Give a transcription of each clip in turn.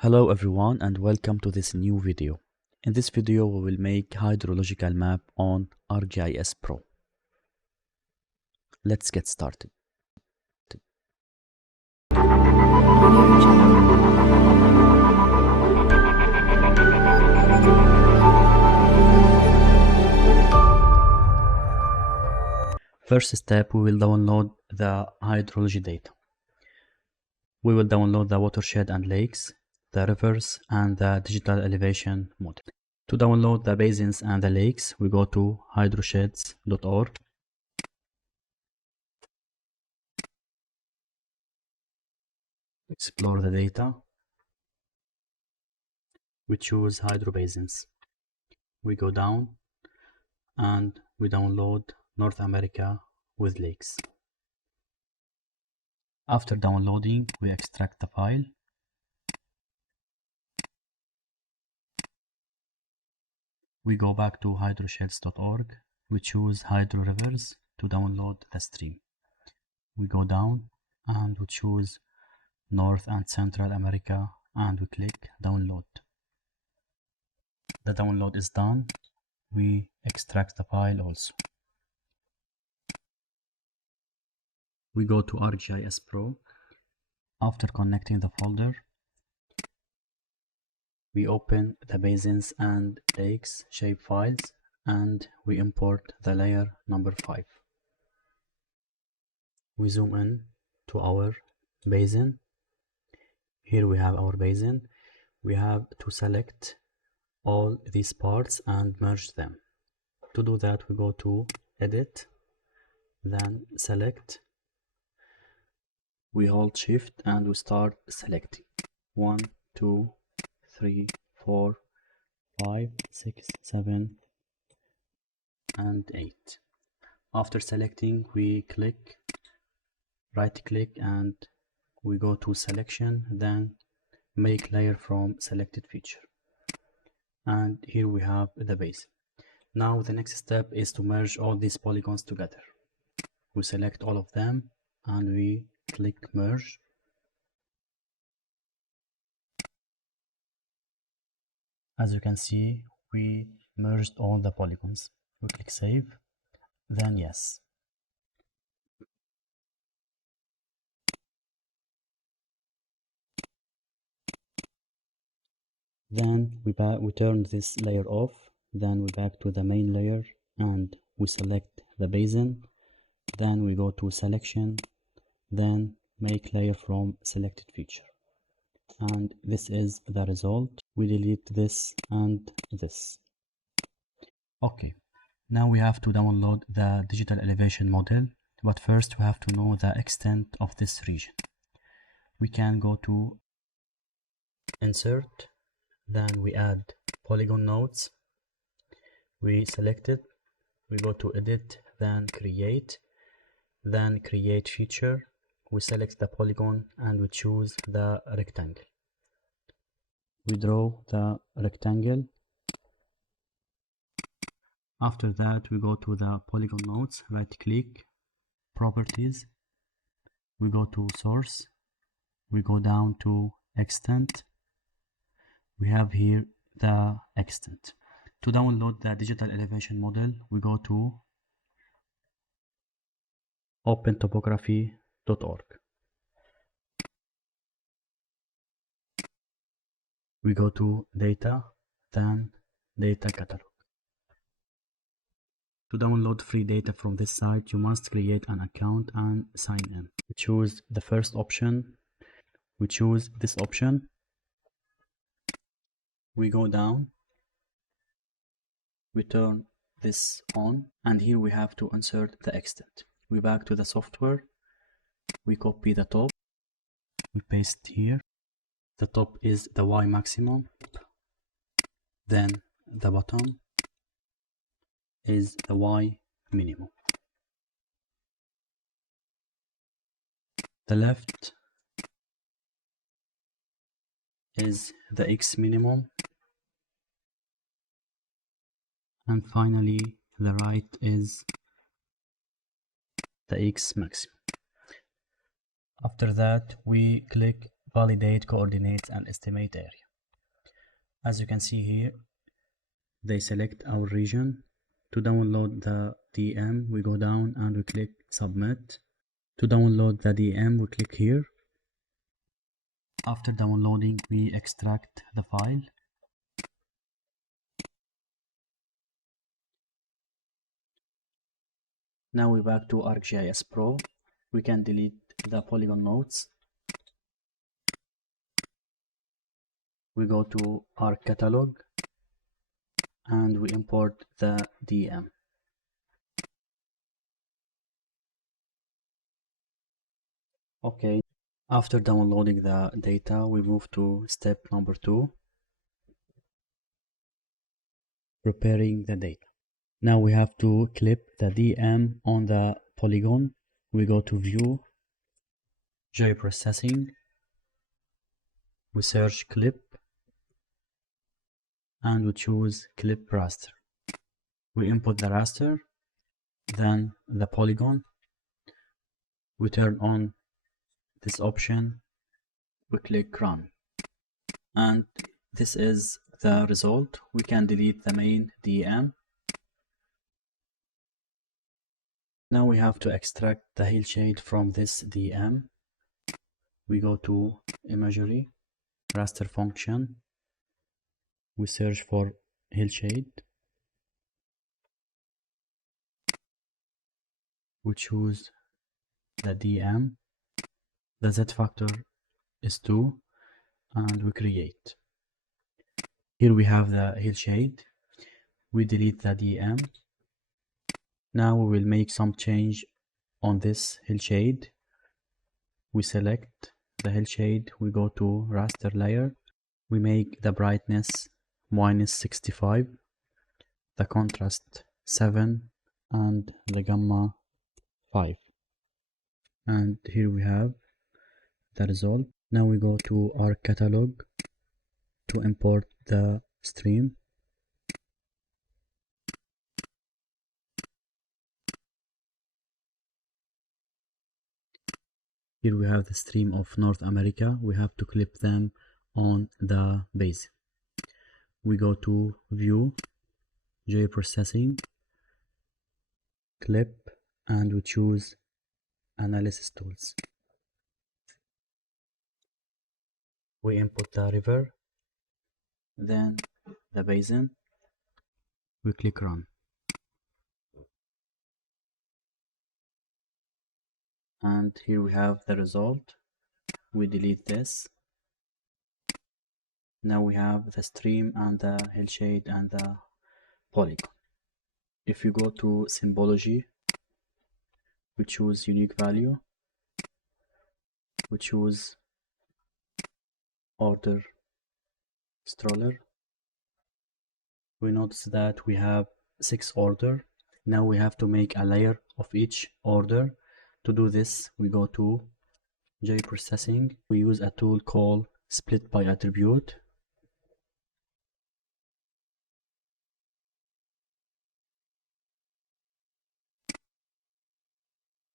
Hello everyone and welcome to this new video. In this video we will make hydrological map on ArcGIS Pro. Let's get started. First step, we will download the hydrology data. We will download the watershed and lakes, the rivers, and the digital elevation model. To download the basins and the lakes, we go to hydrosheds.org. Explore the data. We choose hydro basins. We go down and we download North America with lakes. After downloading, we extract the file. We go back to hydrosheds.org. We choose hydro rivers to download the stream. We go down and we choose North and Central America and we click download. The download is done. We extract the file also. We go to ArcGIS Pro. After connecting the folder, we open the basins and lakes shape files and we import the layer number 5. We zoom in to our basin. Here we have our basin. We have to select all these parts and merge them. To do that, we go to edit, then select. We hold shift and we start selecting 1, 2, 3, 4, 5, 6, 7, and 8. After selecting, we click, right click, and we go to selection, then make layer from selected feature. And here we have the base. Now the next step is to merge all these polygons together. We select all of them and we click merge. As you can see, we merged all the polygons. We click save, then yes. Then we turn this layer off, then we back to the main layer and we select the basin, then we go to selection, then make layer from selected feature. And this is the result. We delete this and this. Okay, now we have to download the digital elevation model, but first we have to know the extent of this region. We can go to insert, then we add polygon nodes. We select it, we go to edit, then create feature. We select the polygon and we choose the rectangle. We draw the rectangle. After that, we go to the polygon nodes, right click, properties. We go to source. We go down to extent. We have here the extent. To download the digital elevation model, we go to opentopography.org. We go to data, then data catalog. To download free data from this site, you must create an account and sign in. We choose the first option. We choose this option. We go down. We turn this on, and here we have to insert the extent. We back to the software. We copy the top. We paste here. The top is the Y maximum. Then the bottom is the Y minimum. The left is the X minimum. And finally, the right is the X maximum. After that, we click validate coordinates and estimate area. As you can see here, they select our region. To download the DM, we go down and we click submit. To download the DM, we click here. After downloading, we extract the file. Now we're back to ArcGIS Pro. We can delete the polygon nodes. We go to Arc Catalog and we import the DM. Okay, after downloading the data, we move to step number 2, preparing the data. Now we have to clip the DM on the polygon. We go to View, Geoprocessing, we search Clip, and we choose Clip Raster. We input the raster, then the polygon. We turn on this option, we click Run, and this is the result. We can delete the main DM. Now we have to extract the hillshade from this DM. We go to Imagery, Raster Function, we search for hillshade, we choose the DM, the Z factor is 2, and we create. Here we have the hillshade. We delete the DM. Now we will make some change on this hillshade. We select the hillshade, we go to raster layer, we make the brightness -65, the contrast 7, and the gamma 5. And here we have the result. Now we go to our catalog to import the stream. Here we have the stream of North America. We have to clip them on the basin. We go to View, Geoprocessing, Clip, and we choose Analysis Tools. We input the river, then the basin. We click Run. And here we have the result. We delete this. Now we have the stream and the hillshade and the polygon. If you go to Symbology, we choose Unique Value, we choose Order Stroller. We notice that we have 6 order. Now we have to make a layer of each order. To do this, we go to Geoprocessing. We use a tool called Split by Attribute.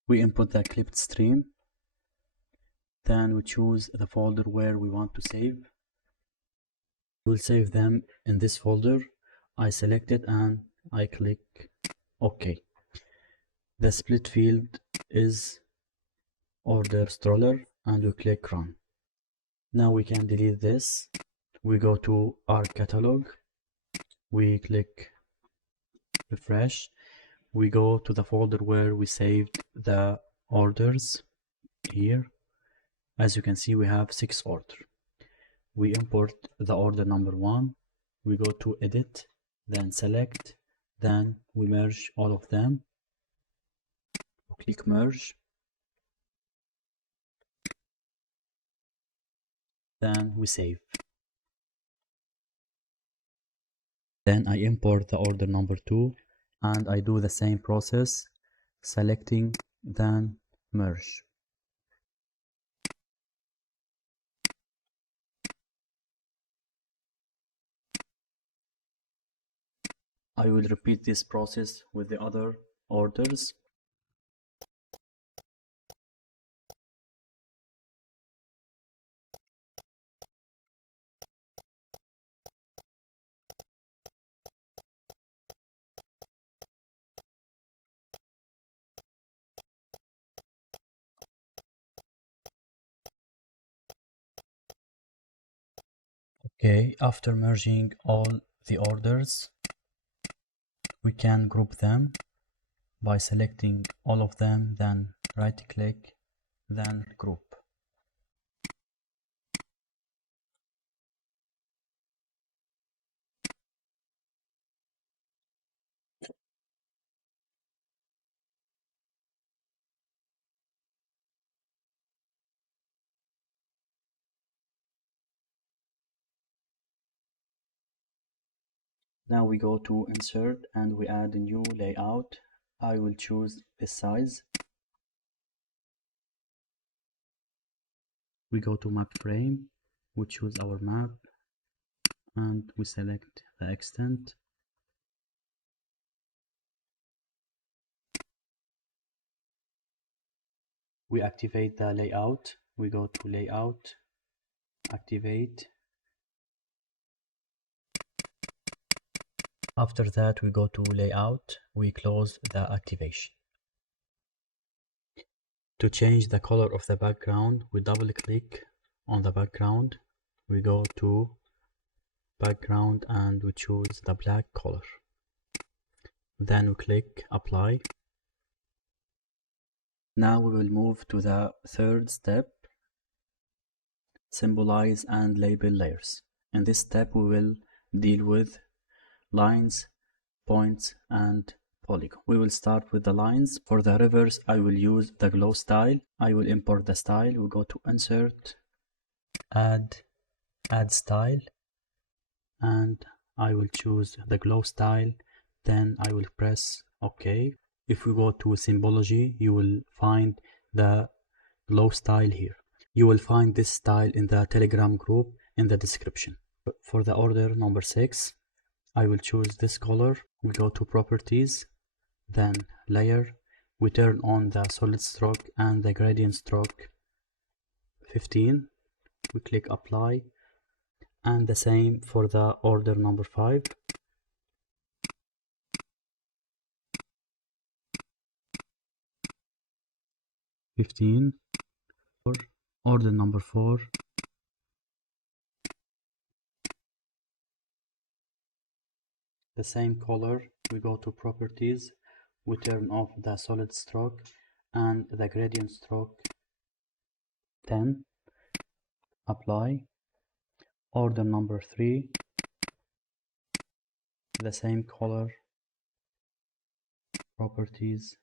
We input the clipped stream. Then we choose the folder where we want to save. We'll save them in this folder. I select it and I click OK. The split field is Order Stroller and we click Run. Now we can delete this. We go to our catalog. We click Refresh. We go to the folder where we saved the orders here. As you can see, we have 6 orders. We import the order number 1. We go to Edit, then Select, then we merge all of them. Click Merge. Then we save. Then I import the order number 2 and I do the same process, selecting, then merge. I will repeat this process with the other orders. Okay, after merging all the orders, we can group them by selecting all of them, then right click, then group. Now we go to insert and we add a new layout. I will choose this size. We go to map frame, we choose our map and we select the extent. We activate the layout. We go to layout, activate. After that, we go to layout, we close the activation. To change the color of the background, we double click on the background. We go to background and we choose the black color. Then we click apply. Now we will move to the third step, symbolize and label layers. In this step, we will deal with lines, points, and polygon. We will start with the lines. For the rivers, I will use the glow style. I will import the style. We go to insert, add style, and I will choose the glow style. Then I will press OK. If we go to symbology, you will find the glow style here. You will find this style in the Telegram group in the description. For the order number 6, I will choose this color. We go to properties, then layer. We turn on the solid stroke and the gradient stroke 15. We click apply, and the same for the order number 5. Order number 4. The same color. We go to properties. We turn off the solid stroke and the gradient stroke 10. Apply. Order number 3. The same color. Properties.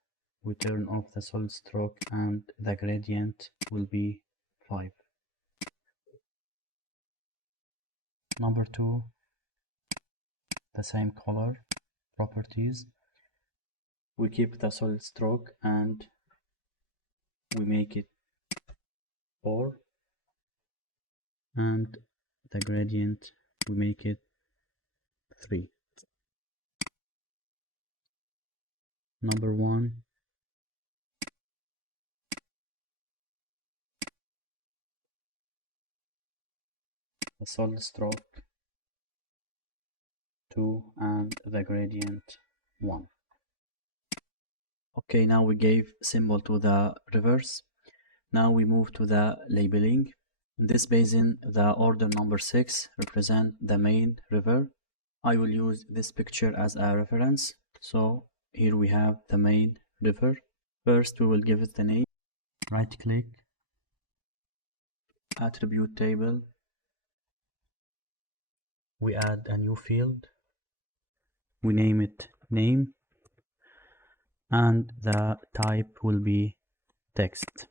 We turn off the solid stroke and the gradient will be 5. Number 2. The same color. Properties. We keep the solid stroke and we make it 4, and the gradient we make it 3. Number 1. The solid stroke 2 and the gradient 1. Okay, now we gave symbol to the rivers. Now we move to the labeling. In this basin, the order number 6 represent the main river. I will use this picture as a reference. So here we have the main river. First, we will give it the name. Right click, attribute table. We add a new field. We name it name, and the type will be text.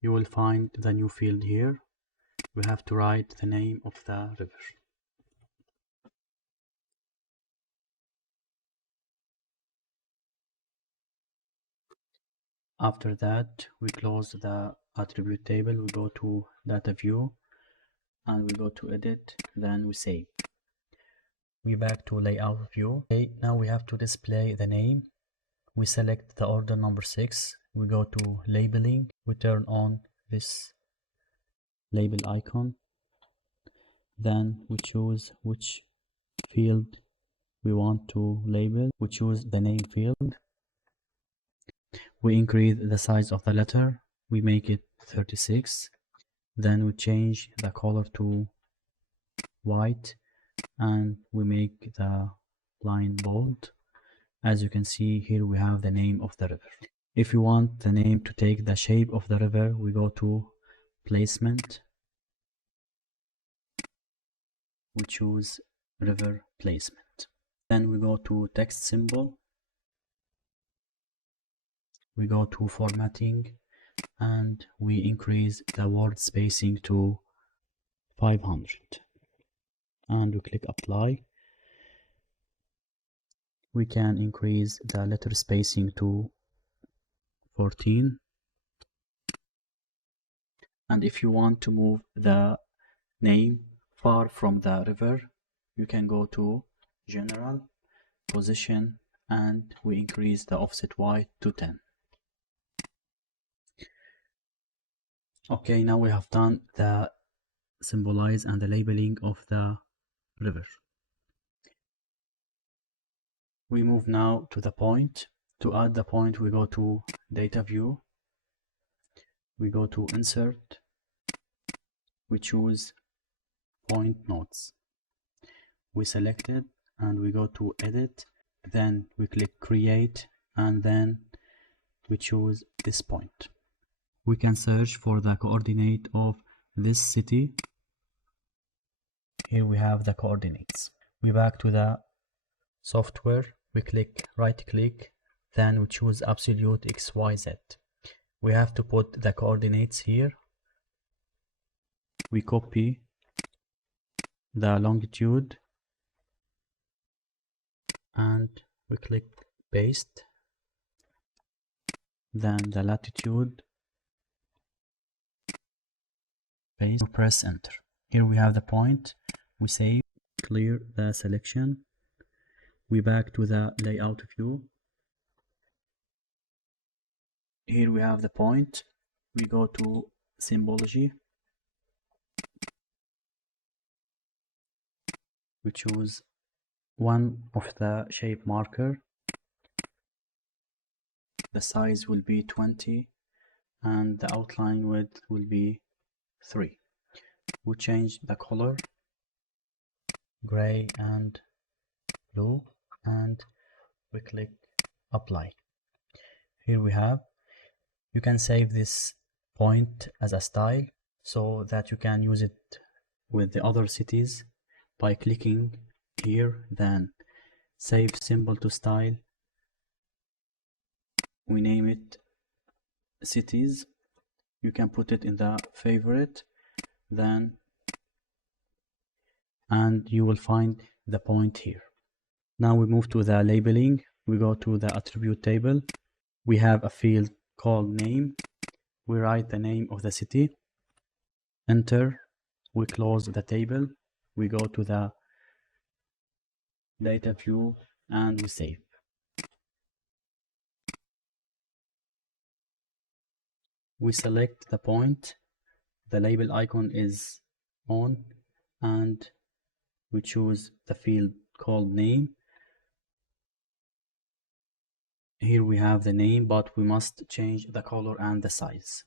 You will find the new field here. We have to write the name of the river. After that, we close the attribute table. We go to data view and we go to edit, then we save. We back to layout view. Okay, now we have to display the name. We select the order number 6. We go to labeling. We turn on this label icon. Then we choose which field we want to label. We choose the name field. We increase the size of the letter. we make it 36, then we change the color to white and we make the line bold. As you can see here, we have the name of the river. If you want the name to take the shape of the river, we go to placement, we choose river placement, then we go to text symbol, we go to formatting, and we increase the word spacing to 500 and we click apply. We can increase the letter spacing to 14, and if you want to move the name far from the river, you can go to general, position, and we increase the offset Y to 10. Okay, now we have done the symbolize and the labeling of the river. We move now to the point. To add the point, we go to data view, we go to insert, we choose point nodes, we select it and we go to edit, then we click create, and then we choose this point. We can search for the coordinate of this city. Here we have the coordinates. We back to the software, we click right click, then we choose absolute XYZ. We have to put the coordinates here. We copy the longitude and we click paste, then the latitude, paste, press enter. Here we have the point, we save, clear the selection, we back to the layout view. Here we have the point, we go to symbology, we choose one of the shape marker, the size will be 20 and the outline width will be 3. We change the color, gray and blue, and we click apply. Here we have, you can save this point as a style so that you can use it with the other cities by clicking here, then save symbol to style, we name it cities, you can put it in the favorite, then and you will find the point here. Now we move to the labeling, we go to the attribute table, we have a field called name, we write the name of the city, enter, we close the table, we go to the data view and we save. We select the point, the label icon is on, and we choose the field called name. Here we have the name, but we must change the color and the size.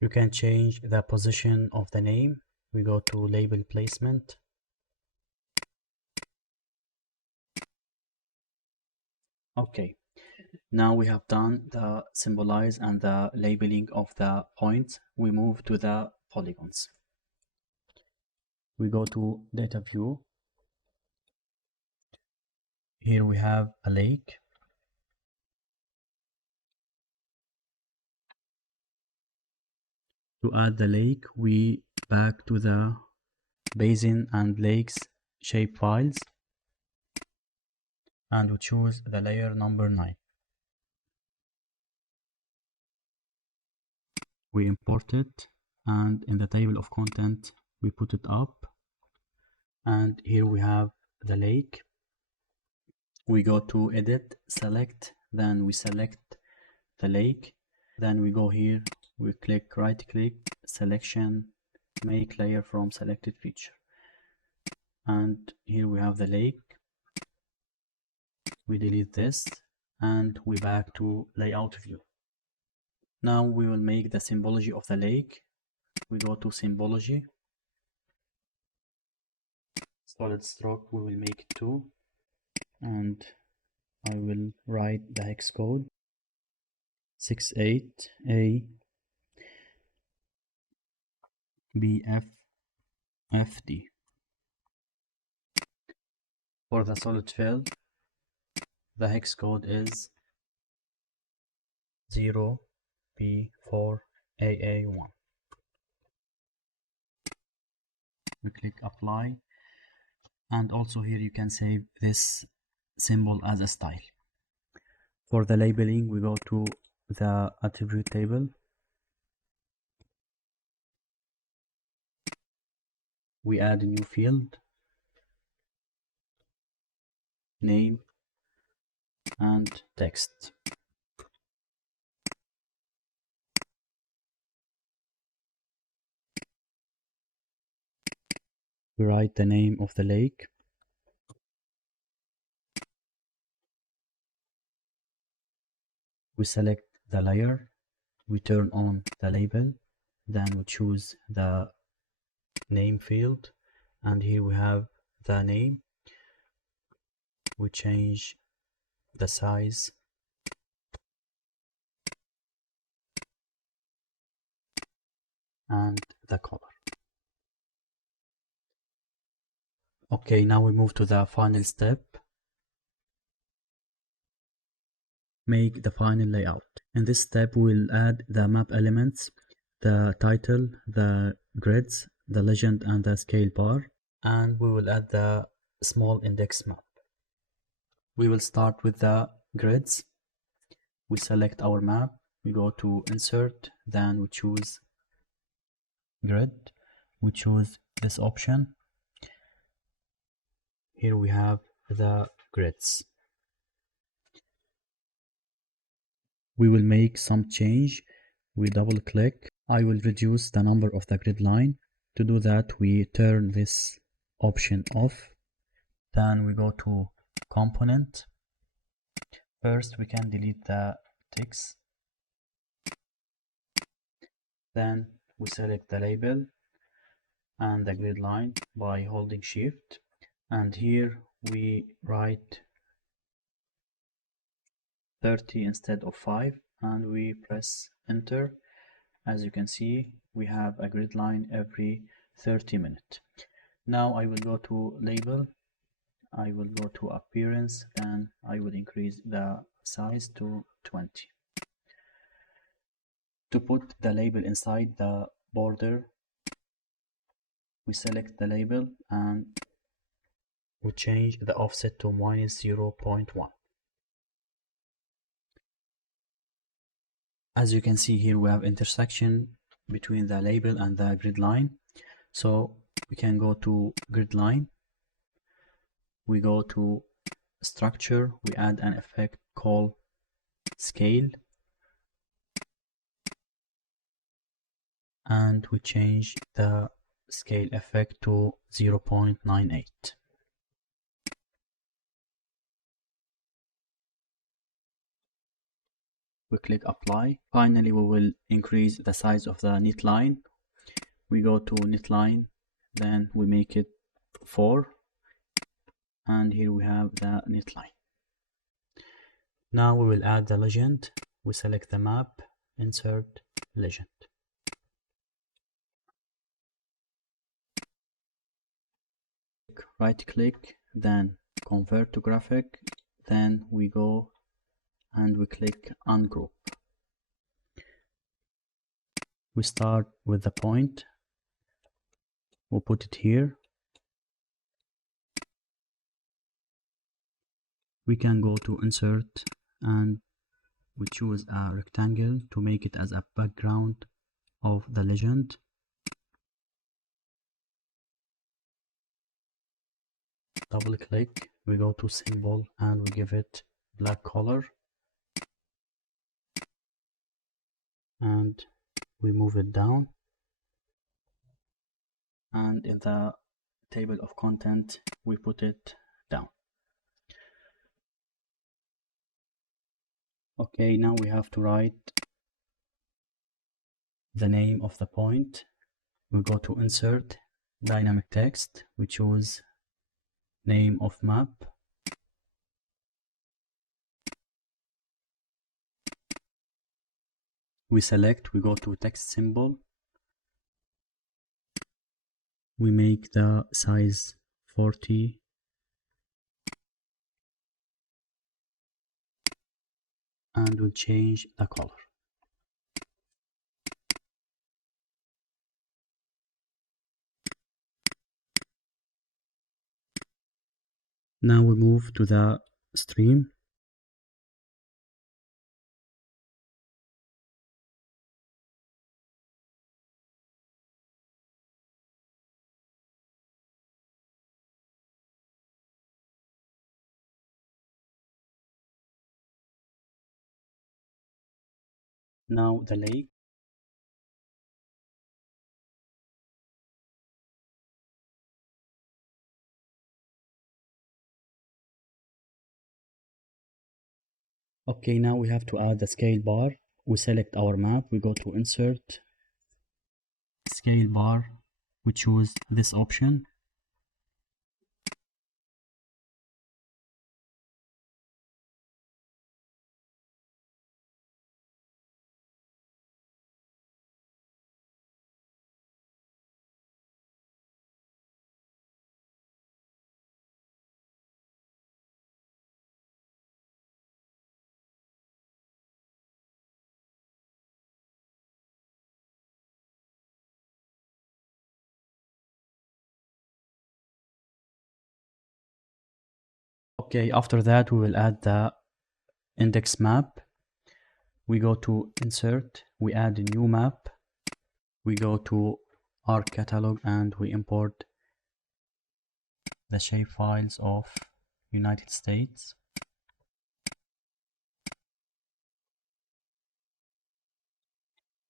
You can change the position of the name. We go to label placement. Okay, now we have done the symbolize and the labeling of the points. We move to the polygons. We go to data view. Here we have a lake. To add the lake, we back to the basin and lakes shape files and we choose the layer number 9. We import it and in the table of content we put it up, and here we have the lake. We go to edit, select, then we select the lake, then we go here we click right click, selection, make layer from selected feature, and here we have the lake. We delete this and we back to layout view. Now we will make the symbology of the lake. We go to symbology, solid stroke, we will make 2, and I will write the hex code 68A BFFD. For the solid fill, the hex code is 0B4AA1. We click apply, and also here you can save this symbol as a style. For the labeling, we go to the attribute table. We add a new field, name and text. We write the name of the lake. We select the layer. We turn on the label. Then we choose the name field. And here we have the name. We change the size. And the color. Okay, now we move to the final step. Make the final layout. In this step, we'll add the map elements, the title, the grids, the legend and the scale bar, and we will add the small index map. We will start with the grids. We select our map, we go to insert, then we choose grid, we choose this option. Here we have the grids. We will make some change. We double click. I will reduce the number of the grid line. To do that, we turn this option off. Then we go to component. First, we can delete the text. Then we select the label and the grid line by holding shift. And here we write 30 instead of 5, and we press enter. As you can see, we have a grid line every 30 minutes. Now I will go to label, I will go to appearance, and I will increase the size to 20. To put the label inside the border, we select the label and we change the offset to -0.1. As you can see here, we have intersection between the label and the grid line. So we can go to grid line. We go to structure. We add an effect called scale. And we change the scale effect to 0.98. We click apply. Finally, we will increase the size of the knit line. We go to knit line, then we make it 4, and here we have the knit line. Now we will add the legend. We select the map, insert legend. Right click, then convert to graphic, then we go and we click ungroup. We start with the point, we'll put it here. We can go to insert and we choose a rectangle to make it as a background of the legend. Double click, we go to symbol and we give it black color. And we move it down, and in the table of content we put it down. Okay, now we have to write the name of the point. We go to insert, dynamic text, we choose name of map, we select, we go to text symbol, we make the size 40, and we'll change the color. Now we move to the stream. Now the lake. Okay, now we have to add the scale bar. We select our map, we go to insert, scale bar, we choose this option. Okay, after that we will add the index map. We go to insert, we add a new map, we go to ArcGIS and we import the shape files of United States.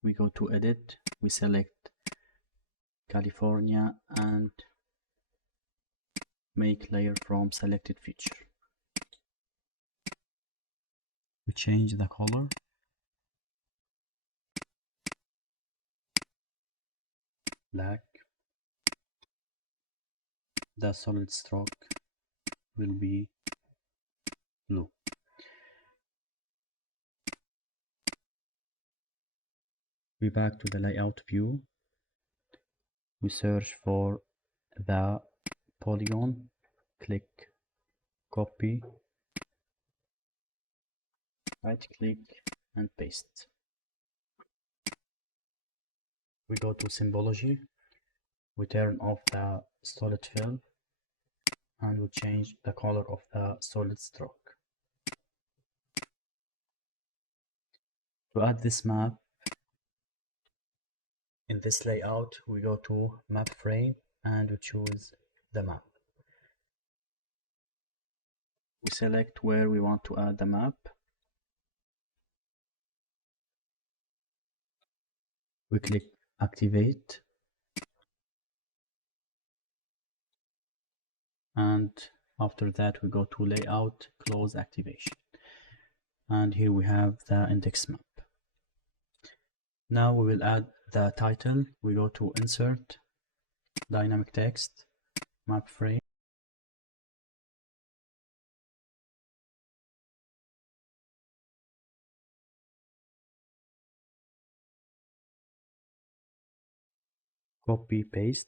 We go to edit, we select California and make layer from selected feature. We change the color, black. The solid stroke will be blue. We back to the layout view. We search for the polygon, click copy, right click and paste. We go to symbology, we turn off the solid fill and we change the color of the solid stroke. To add this map, in this layout we go to map frame and we choose the map. We select where we want to add the map. We click activate and after that we go to layout, close activation, and here we have the index map. Now we will add the title. We go to insert, dynamic text, map frame, copy paste,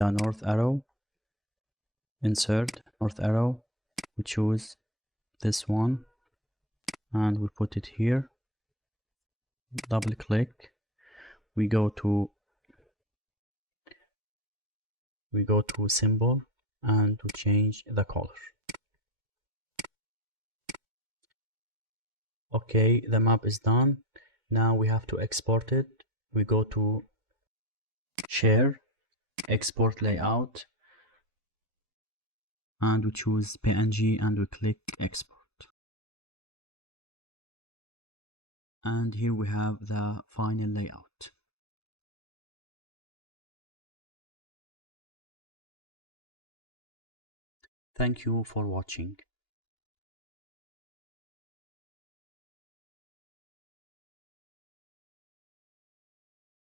the north arrow, insert north arrow, we choose this one and we put it here, double click, we go to symbol and to change the color. Okay, the map is done. Now we have to export it. We go to share, export layout, and we choose PNG and we click export. And here we have the final layout. Thank you for watching.